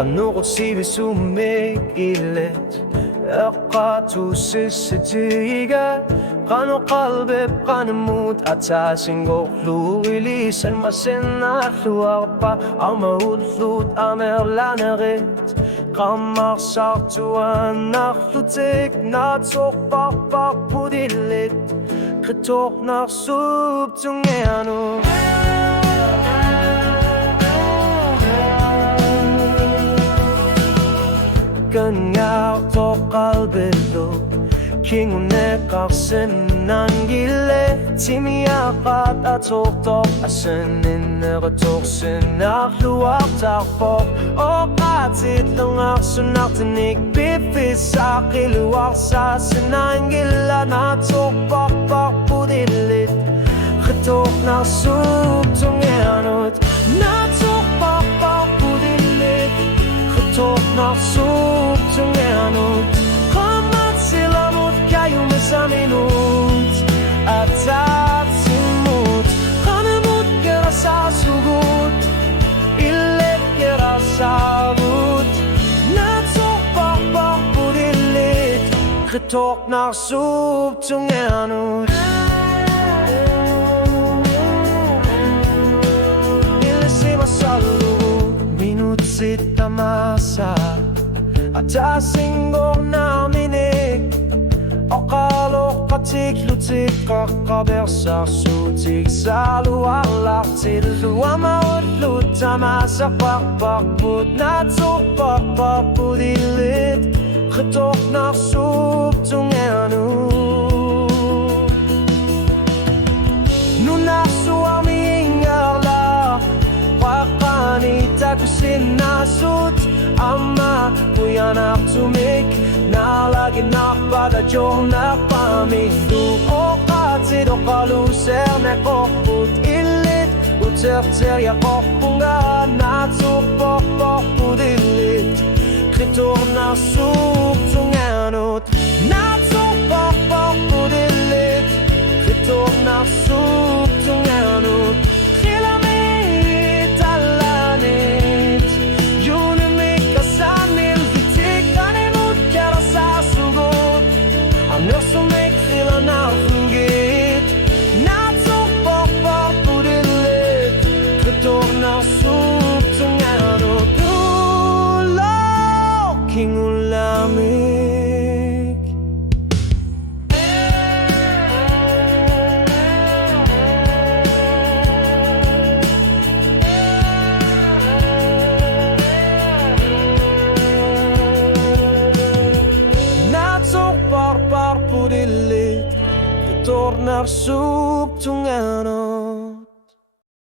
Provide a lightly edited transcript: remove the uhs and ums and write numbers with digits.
Kanukot sibis umigilit Akatusisidika Kano kalbib kanamut At sa singgok luilisan Masinatluwa pa Ang maudlut amerlanerit Kamaksak-tuan naklutik Natsok pakpudilit Ketok naksub tungeno Kanyaw to kalbilo Kingunek aksen nangile Timiakat atok-tok Asenin nakatoksin Nakluwak takpok O katit lang aksun naktinik Pipis akiluwak sa sinangila Natok pakpudilit Ketok naksub tungenot Natok pakpudilit Ketok naksub tungenot Kamat silamot kayo masaminut At simut Kanamut kera sa sugut Ilit kera sa but Natok pakpudilit Ketok naksub tungenot Minutsit tamasa At asinggong naminig Okalok katik-lutik Kakabersa sutik Sa luwalak Tiluwa maudlut Tamasa pakpakput Natok pakpudilit Ketok naksub tungenut Nunaksuami ingala Wakanita kusinasut Ama kuyanak tumik Nalagi nakpada jong nakpamindu O katid o kaluser nekokput ilit Uterter yakokpunga Natok pakpudilit Ketok naksub tungenut Natok pakpudilit Ketok naksub tungenut Kilamit alanit Yunimik kasanil Vitik kanimut kera sa sugot Anersumik kila nafungit Natok pakpudilit Ketok naksub tungenut Kingulamik Natok parpudilit Ketok naksub tungenut